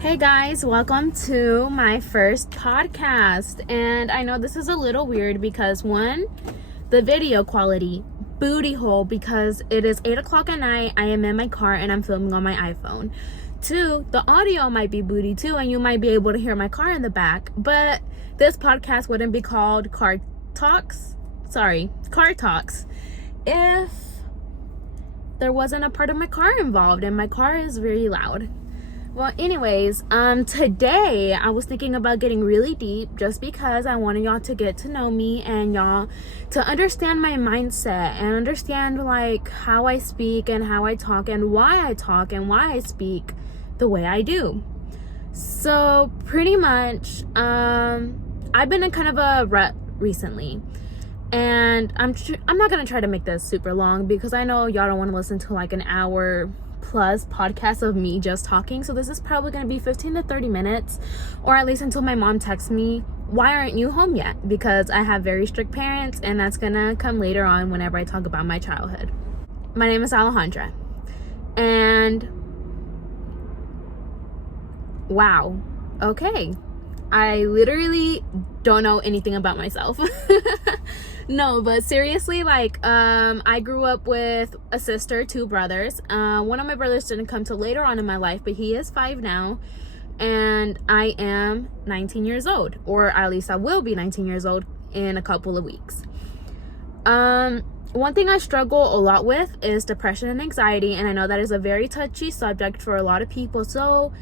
Hey guys, welcome to my first podcast. And I know this is a little weird because one, the video quality, booty hole, because it is 8 o'clock at night, I am in my car and I'm filming on my iPhone. Two, the audio might be booty too, and you might be able to hear my car in the back, but this podcast wouldn't be called Car Talks if there wasn't a part of my car involved, and my car is very loud. Well, anyways, today I was thinking about getting really deep just because I wanted y'all to get to know me and y'all to understand my mindset and understand like how I speak and how I talk and why I speak the way I do. So pretty much, I've been in kind of a rut recently, and I'm not gonna try to make this super long because I know y'all don't want to listen to like an hour plus podcast of me just talking. So this is probably going to be 15 to 30 minutes, or at least until my mom texts me, why aren't you home yet? Because I have very strict parents, and that's gonna come later on whenever I talk about my childhood. My name is Alejandra, and wow, okay, I literally don't know anything about myself. No, but seriously, like, I grew up with a sister, two brothers. One of my brothers didn't come till later on in my life, but he is 5 now, and I am 19 years old, or at least I will be 19 years old in a couple of weeks. One thing I struggle a lot with is depression and anxiety, and I know that is a very touchy subject for a lot of people, so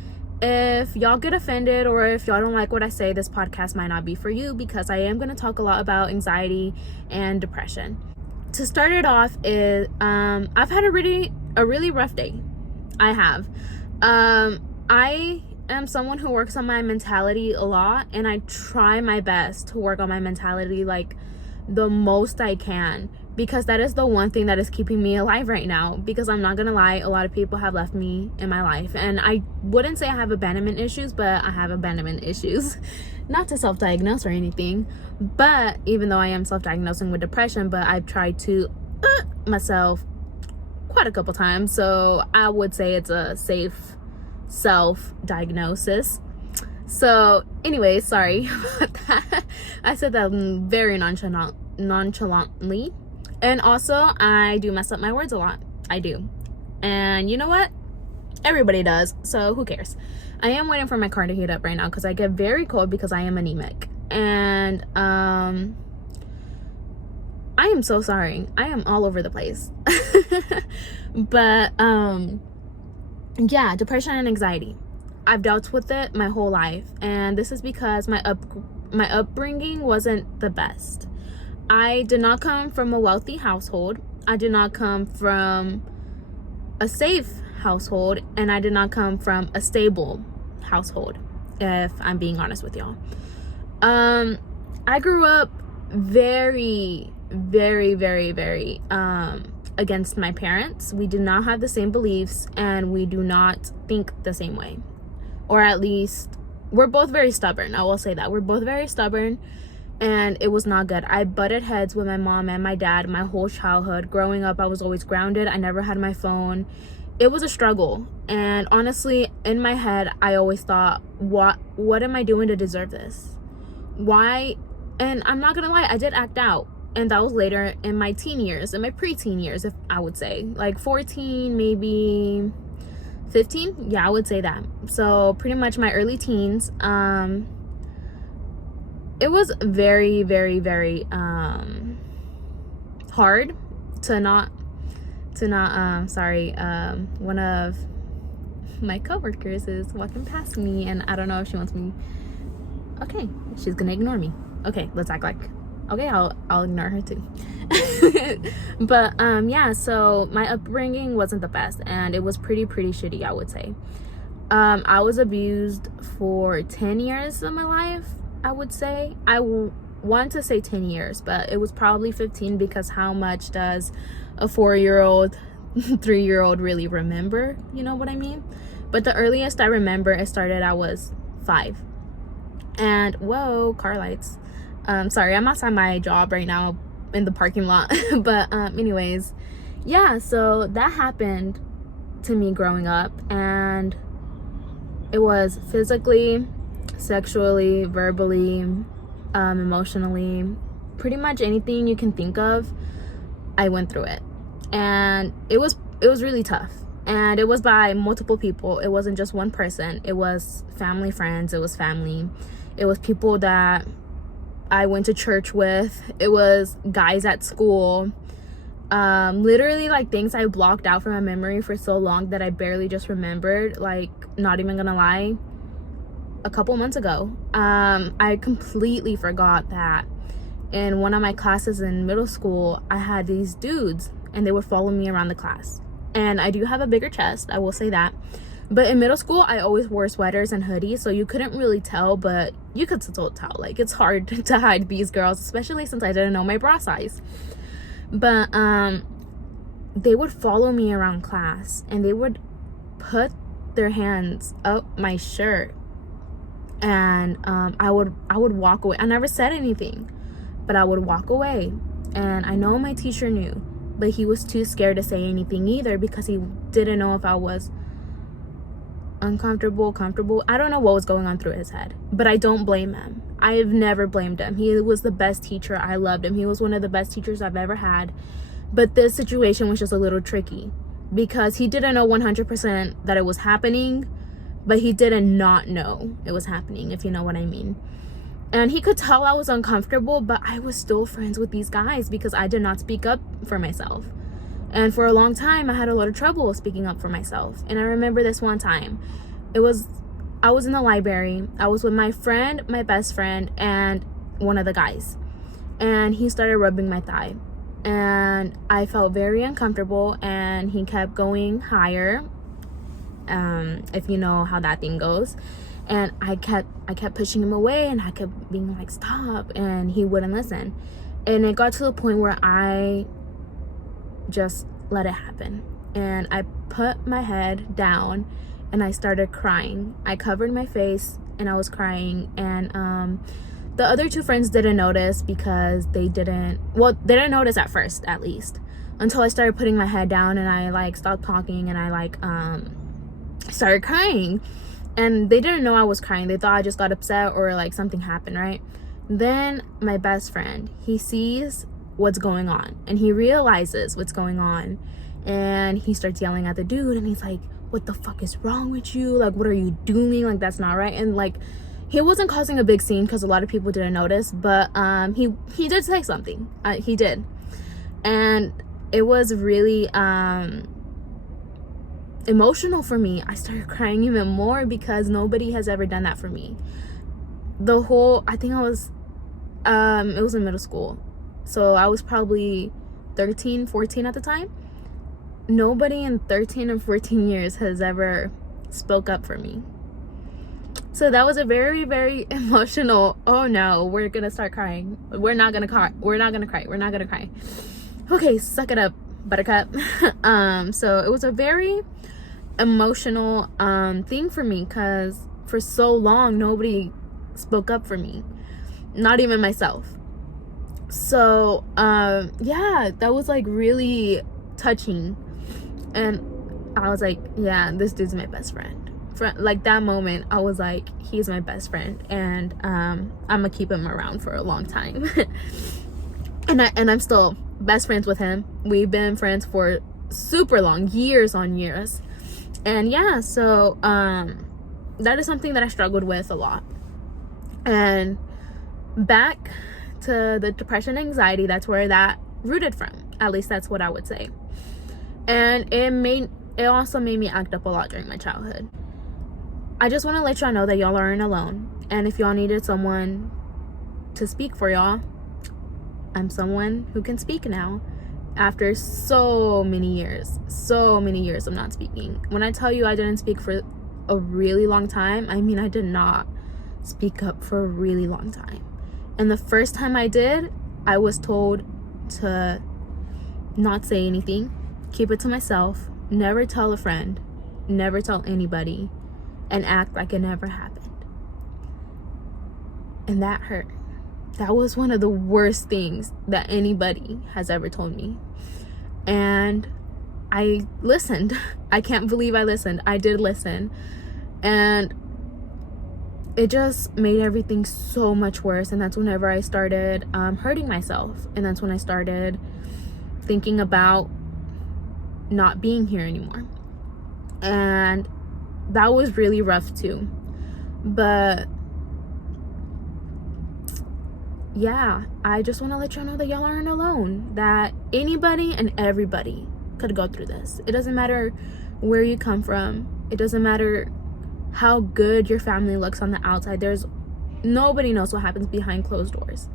if y'all get offended or if y'all don't like what I say, this podcast might not be for you, because I am going to talk a lot about anxiety and depression. To start it off is I've had a really rough day. I have. I am someone who works on my mentality a lot, and I try my best to work on my mentality like the most I can, because that is the one thing that is keeping me alive right now. Because I'm not gonna lie, a lot of people have left me in my life, and I wouldn't say I have abandonment issues, but I have abandonment issues. Not to self-diagnose or anything, but even though I am self-diagnosing with depression, but I've tried to myself quite a couple times, so I would say it's a safe self-diagnosis. So anyway, sorry about that. I said that very nonchalantly. And also, I do mess up my words a lot. I do. And you know what? Everybody does. So who cares? I am waiting for my car to heat up right now because I get very cold because I am anemic. And I am so sorry. I am all over the place. But yeah, depression and anxiety. I've dealt with it my whole life, and this is because my upbringing wasn't the best. I did not come from a wealthy household. I did not come from a safe household, and I did not come from a stable household, if I'm being honest with y'all. I grew up very against my parents. We did not have the same beliefs, and we do not think the same way. Or at least, we're both very stubborn. I will say that. We're both very stubborn, and it was not good. I butted heads with my mom and my dad my whole childhood. Growing up, I was always grounded. I never had my phone. It was a struggle. And honestly, in my head, I always thought, what am I doing to deserve this? Why? And I'm not gonna lie, I did act out. And that was later in my teen years, in my preteen years, if I would say. Like 14, maybe 15. Yeah, I would say that. So pretty much my early teens. It was very hard to not one of my coworkers is walking past me, and I don't know if she wants me. Okay, she's gonna ignore me. Okay, let's act like, okay, I'll ignore her too. But yeah, so my upbringing wasn't the best, and it was pretty shitty, I would say. I was abused for 10 years of my life, I would say. I want to say 10 years, but it was probably 15, because how much does a 4-year-old 3-year-old really remember, you know what I mean? But the earliest I remember it started, I was 5. And whoa, car lights. Sorry, I'm outside my job right now in the parking lot. But anyways, yeah, so that happened to me growing up, and It was physically, sexually, verbally, emotionally, pretty much anything you can think of. I went through it, and it was really tough. And it was by multiple people. It wasn't just one person. It was family, friends. It was family. It was people that I went to church with. It was guys at school. Literally, like, things I blocked out from my memory for so long that I barely just remembered. Like, not even gonna lie, a couple months ago, I completely forgot that in one of my classes in middle school, I had these dudes, and they would follow me around the class. And I do have a bigger chest, I will say that. But in middle school, I always wore sweaters and hoodies, so you couldn't really tell, but you could still tell. Like, it's hard to hide these girls, especially since I didn't know my bra size. But they would follow me around class, and they would put their hands up my shirt, and I would walk away. I never said anything, but I would walk away. And I know my teacher knew, but he was too scared to say anything either, because he didn't know if I was uncomfortable, comfortable. I don't know what was going on through his head, but I don't blame him. I've never blamed him. He was the best teacher. I loved him. He was one of the best teachers I've ever had. But this situation was just a little tricky, because he didn't know 100% that it was happening, but he didn't not know it was happening, if you know what I mean. And he could tell I was uncomfortable, but I was still friends with these guys because I did not speak up for myself. And for a long time, I had a lot of trouble speaking up for myself. And I remember this one time. I was in the library. I was with my friend, my best friend, and one of the guys. And he started rubbing my thigh. And I felt very uncomfortable, and he kept going higher. If you know how that thing goes. And I kept pushing him away, and I kept being like, stop, and he wouldn't listen. And it got to the point where I just let it happen, and I put my head down and I started crying. I covered my face and I was crying. And the other two friends didn't notice, because they didn't notice at first, at least, until I started putting my head down, and I like stopped talking, and I like started crying. And they didn't know I was crying. They thought I just got upset or like something happened, right? Then my best friend, he sees what's going on, and he realizes what's going on, and he starts yelling at the dude, and he's like, what the fuck is wrong with you? Like, what are you doing? Like, that's not right. And like, he wasn't causing a big scene because a lot of people didn't notice, but he did say something. He did. And it was really emotional for me. I started crying even more because nobody has ever done that for me. I think I was it was in middle school, so I was probably 13, 14 at the time. Nobody in 13 and 14 years has ever spoke up for me. So that was a very, very emotional, oh no, we're gonna start crying. We're not gonna cry. Okay, suck it up, buttercup. So it was a very emotional thing for me, because for so long nobody spoke up for me, not even myself. So yeah, that was like really touching, and I was like, yeah, this dude's my best friend. Like, that moment I was like, he's my best friend, and I'm gonna keep him around for a long time. and I'm still best friends with him. We've been friends for super long, years on years. And yeah, so that is something that I struggled with a lot. And back to the depression and anxiety, that's where that rooted from. At least that's what I would say. And it also made me act up a lot during my childhood. I just want to let y'all know that y'all aren't alone. And if y'all needed someone to speak for y'all, I'm someone who can speak now. After so many years of not speaking. When I tell you I didn't speak for a really long time, I mean I did not speak up for a really long time. And the first time I did, I was told to not say anything, keep it to myself, never tell a friend, never tell anybody, and act like it never happened. And that hurt. That was one of the worst things that anybody has ever told me. And I listened. I can't believe I listened. I did listen. And it just made everything so much worse. And that's whenever I started hurting myself. And that's when I started thinking about not being here anymore. And that was really rough too. But yeah, I just want to let y'all know that y'all aren't alone, that anybody and everybody could go through this. It doesn't matter where you come from. It doesn't matter how good your family looks on the outside. Nobody knows what happens behind closed doors.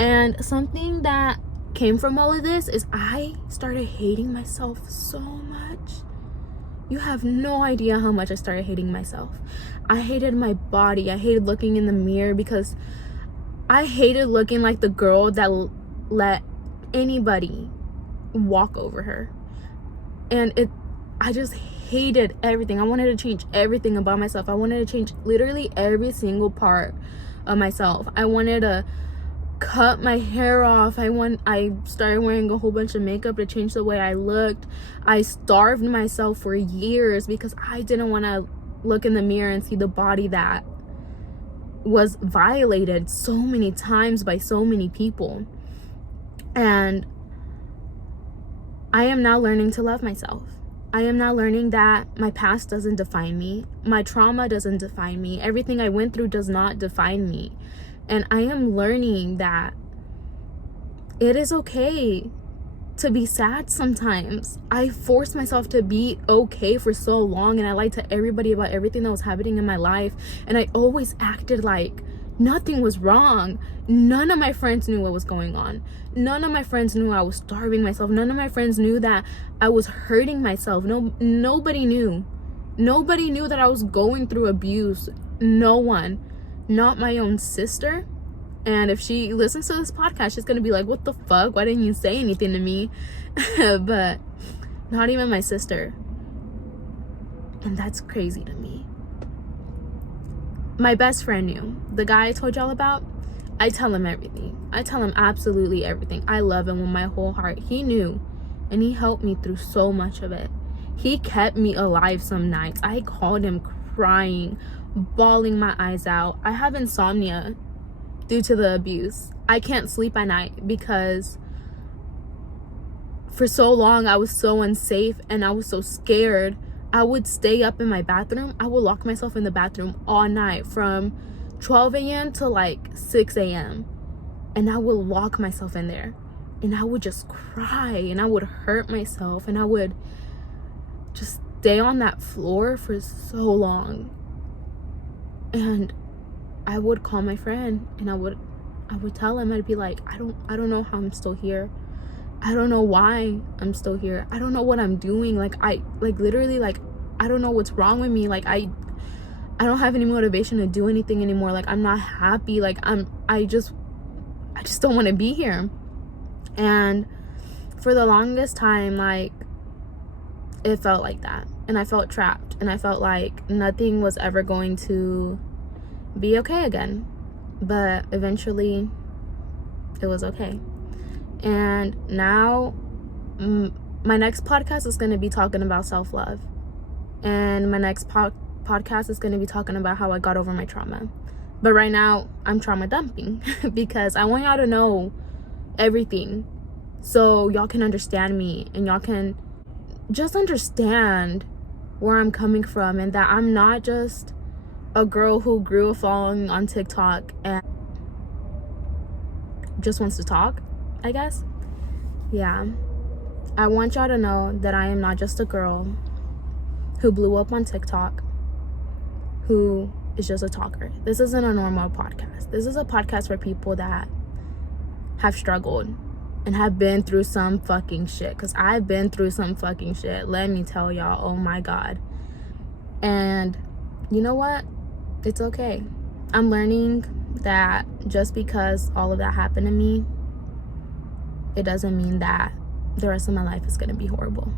And something that came from all of this is I started hating myself so much. You have no idea how much I started hating myself. I hated my body. I hated looking in the mirror because I hated looking like the girl that let anybody walk over her. And I just hated everything. I wanted to change everything about myself. I wanted to change literally every single part of myself. I wanted to cut my hair off. I started wearing a whole bunch of makeup to change the way I looked. I starved myself for years because I didn't want to look in the mirror and see the body that was violated so many times by so many people. And I am now learning to love myself. I am now learning that my past doesn't define me. My trauma doesn't define me. Everything I went through does not define me. And I am learning that it is okay to be sad sometimes. I forced myself to be okay for so long, and I lied to everybody about everything that was happening in my life, and I always acted like nothing was wrong. None of my friends knew what was going on. None of my friends knew I was starving myself. None of my friends knew that I was hurting myself. Nobody knew. Nobody knew that I was going through abuse. No one. Not my own sister. And if she listens to this podcast, she's gonna be like, what the fuck? Why didn't you say anything to me? But not even my sister. And that's crazy to me. My best friend knew. The guy I told y'all about, I tell him everything. I tell him absolutely everything. I love him with my whole heart. He knew, and he helped me through so much of it. He kept me alive some nights. I called him crying, bawling my eyes out. I have insomnia due to the abuse. I can't sleep at night because for so long I was so unsafe and I was so scared. I would stay up in my bathroom. I would lock myself in the bathroom all night from 12 a.m. to like 6 a.m. And I would lock myself in there. And I would just cry and I would hurt myself and I would just stay on that floor for so long. And I would call my friend and I would tell him, I'd be like, I don't know how I'm still here. I don't know why I'm still here. I don't know what I'm doing. Literally, I don't know what's wrong with me. I don't have any motivation to do anything anymore. I'm not happy. I just don't want to be here. And for the longest time, it felt like that. And I felt trapped. And I felt like nothing was ever going to be okay again. But eventually, it was okay. And now, my next podcast is going to be talking about self-love. And my next podcast is going to be talking about how I got over my trauma. But right now, I'm trauma dumping because I want y'all to know everything so y'all can understand me and y'all can just understand where I'm coming from and that I'm not just a girl who grew a following on TikTok and just wants to talk, I guess. Yeah. I want y'all to know that I am not just a girl who blew up on TikTok, who is just a talker. This isn't a normal podcast. This is a podcast for people that have struggled and have been through some fucking shit. Because I've been through some fucking shit. Let me tell y'all, oh my God. And you know what? It's okay. I'm learning that just because all of that happened to me, it doesn't mean that the rest of my life is going to be horrible.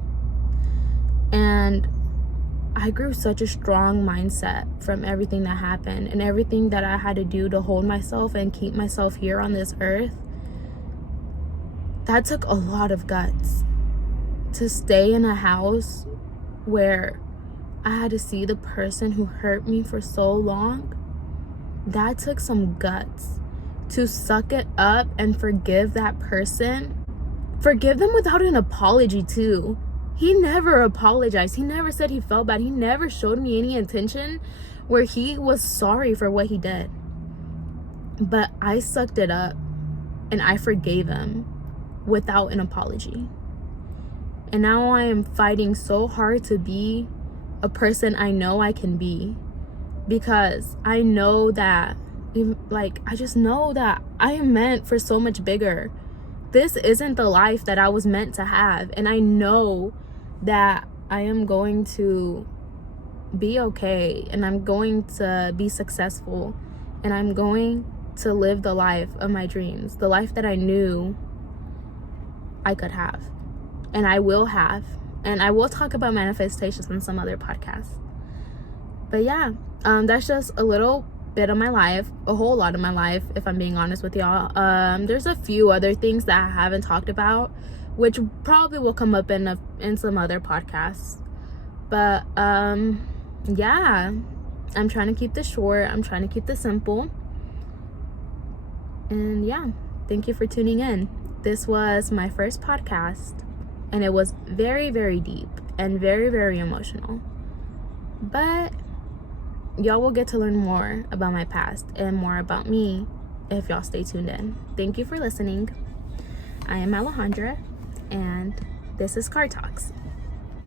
And I grew such a strong mindset from everything that happened and everything that I had to do to hold myself and keep myself here on this earth. That took a lot of guts to stay in a house where I had to see the person who hurt me for so long. That took some guts to suck it up and forgive that person. Forgive them without an apology too. He never apologized. He never said he felt bad. He never showed me any intention where he was sorry for what he did. But I sucked it up and I forgave him without an apology. And now I am fighting so hard to be a person I know I can be, because I know that, I just know that I am meant for so much bigger. This isn't the life that I was meant to have, and I know that I am going to be okay, and I'm going to be successful, and I'm going to live the life of my dreams, the life that I knew I could have, and I will have. And I will talk about manifestations in some other podcasts. But yeah, that's just a little bit of my life, a whole lot of my life, if I'm being honest with y'all. There's a few other things that I haven't talked about, which probably will come up in some other podcasts. But yeah, I'm trying to keep this short. I'm trying to keep this simple. And yeah, thank you for tuning in. This was my first podcast, and it was very, very deep and very, very emotional. But y'all will get to learn more about my past and more about me if y'all stay tuned in. Thank you for listening. I am Alejandra, and this is Car Talks.